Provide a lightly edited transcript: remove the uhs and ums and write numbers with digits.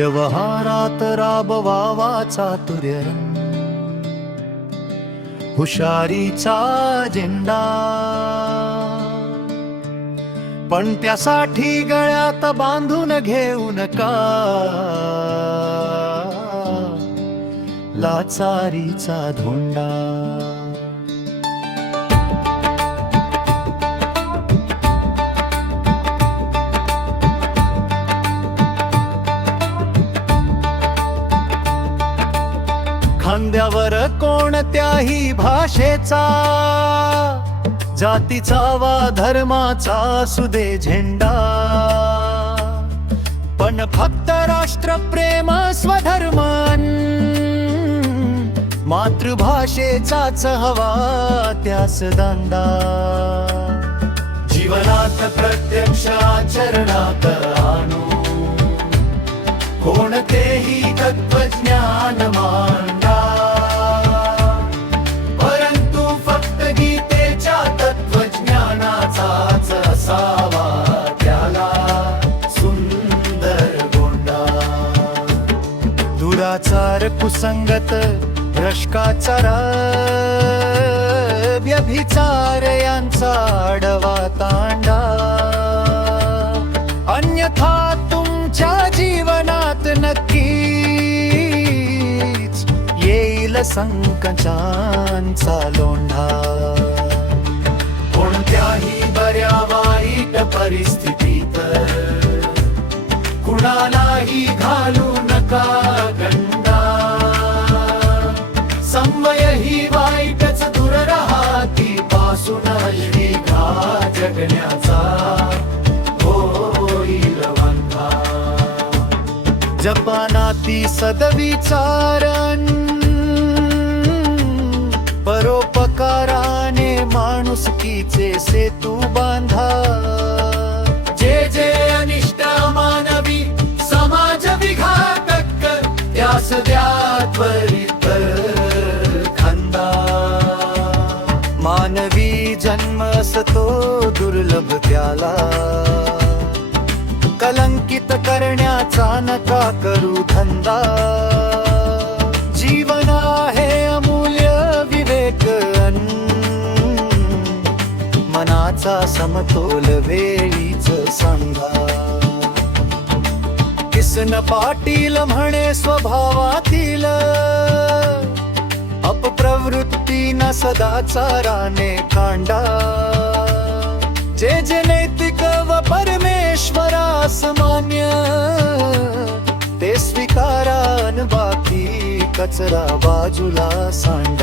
व्यवहारात राबवावा चातुर्य, हुशारीचा झेंडा, पण त्यासाठी गळ्यात बांधून घेऊ नका लाचारीचा धोंडा. खांद्यावर कोणत्याही भाषेचा, जातीचा वा धर्माचा असू दे झेंडा, पण फक्त राष्ट्रप्रेम, स्वधर्म, मातृभाषेचाच हवा त्यास दांडा. जीवनात प्रत्यक्ष आचरणात आणू कोणतेही तत्वज्ञान मांडा, परंतु फक्त गीतेच्या तत्वज्ञानाचाच असावा त्याला सुंदर गोंडा. दुराचार, कुसंगत, भ्रष्टाचार, व्यभिचार यांचा आडवा तांडा, अन्यथा तुमच्या जीवनात नक्कीच येईल संकटांचा लोंढा. कोणत्याही बऱ्या वाईट परिस्थितीत कुणालाही घालू नका गंडा. संवय ही वाईटच दूर राहा, ती पासून घा जगण्याचा होईल वंथा. जपानाती सदविचारन, परोपकाराने माणुसकीचे सेतू बांधा. जे जे अनिष्ट मानवी समाज विघातक, त्यास द्या त्वरित खंदा. मानवी जन्म असतो दुर्लभ त्याला, कलंकित करण्याचा नका करू धंदा. जीवन आहे अमूल्य विवेक, मनाचा समतोल वेळीच सांगा. किसन पाटील म्हणे स्वभावातील, अपप्रवृत्ती न सदाचाराने कांडा. जे जे नैतिक व परमेश्वरास मान्य, ते स्वीकारा, बाकी कचरा बाजूला सांडा.